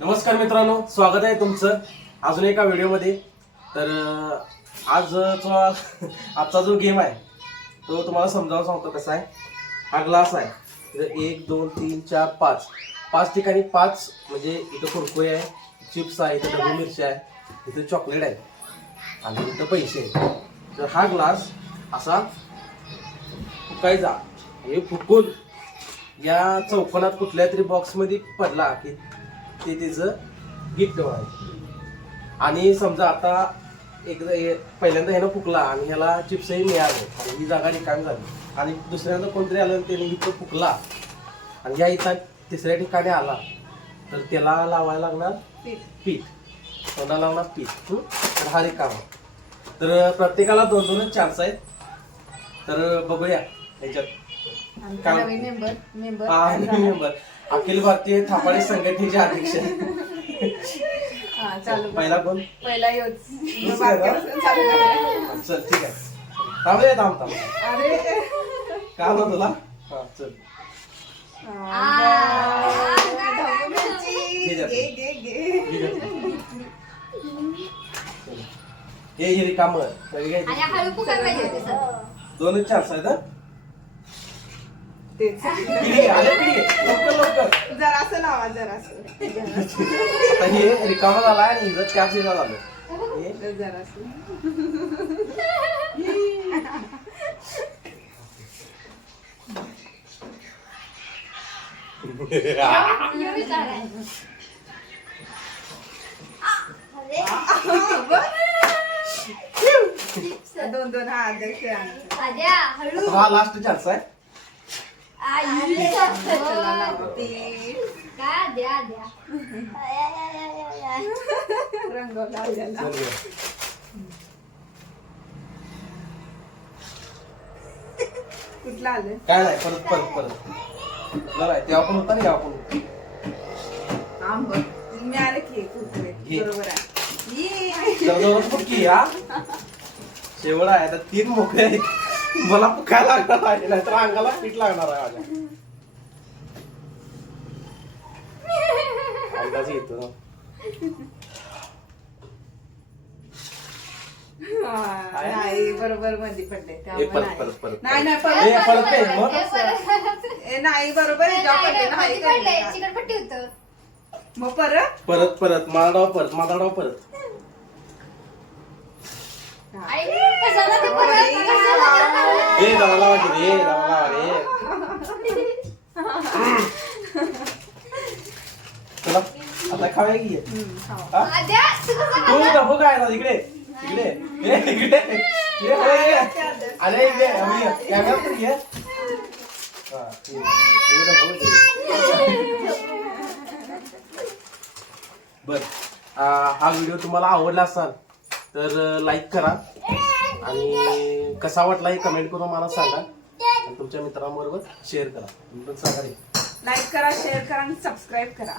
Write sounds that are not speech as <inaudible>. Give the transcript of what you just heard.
नमस्कार मित्रांनो स्वागत आहे तुमचं अजून एका व्हिडिओमध्ये. तर आजचा <laughs> आजचा जो गेम आहे तो तुम्हाला समजावून सांगतो कसा आहे. हा ग्लास आहे. इथं एक दोन तीन चार पाच. पाच ठिकाणी पाच म्हणजे इथं कुरकुरे आहे चिप्स आहे इथं ढबू मिरची आहे इथं चॉकलेट आहे आणि इथं पैसे आहे तर हा ग्लास असा फुकायचा. हे फुकून या चौकोनात कुठल्या तरी बॉक्समध्ये पडला की ते तिचं गिफ्ट व्हायचं आणि समजा आता एकदा हे- पहिल्यांदा ह्यानं फुकला आणि ह्याला चिप्सही मिळाले. आणि ही जागा रिकामी झाली. आणि दुसऱ्यांदा कोणतरी आलं त्याने इथं फुकला. आणि या इथं तिसऱ्या ठिकाणी आला. तर त्याला लावायला लागणार पीठ. कोणाला लावणार पीठ? तर हा रिकामा. तर प्रत्येकाला दोन दोनच चान्स आहेत तर बघूया. ह्याच्यात. काय? नवीन मेंबर मेंबर हा मेंबर अखिल भारतीय थापाडे संघटनेचे अध्यक्ष. हा चालू पहिला कोण? पहिला योच दुसरा का? बारक्यापासून चालू ठीक आहे. थांब रे थांब थांब. अरे. काय होतं तुला? हा चल. हा. घे. घे, घे, घे. सर. दोनच चान्स आहेत हं? तेच. जरासं लावा जरासं आता हे रिकामा झाला आणि हिचं त्याच हिला झालं. हे जरासं. दोन दोन. हा अध्यक्ष हा लास्ट चान्स आहे. रंग लावलेला आलं काय नाही परत परत परत नाही होता ना की घे. बरोबर आहे ये. हा आहे तर तीन मोकळे आहेत मला काय लागणार आहे नाहीतर अंगाला पीठ लागणार आहे माझ्या अंदाज येतो. नाही बरोबर मध्ये पडले. परत नाही. परत परत नाही नाही ए, परत परत काय मग? हे परत- ए, नाही बरोबर आहे, जेव्हा पडले ना, मध्ये पडलंय केलं का? चिकटपट्टी होतं. मग परत? परत परत डाव परत डाव परत. आई कशाला ते परत? कशाला ते परत? ए दादा लावा की रे दादा लावा रे चला की खावा. हा? तुझं तू नको काय ना इकडे. इकडे. इकडे ये, ये, ये. अरे इकडे. अभि, कॅमेरा घे. हा. बर. हा व्हिडिओ तुम्हाला आवडला असाल तर लाईक करा. आणि कसा वाटला हे कमेंट करून मला सांगा. आणि तुमच्या मित्रांबरोबर शेअर करा. तुम्ही पण सांगा लाईक करा शेअर करा आणि सबस्क्राईब करा.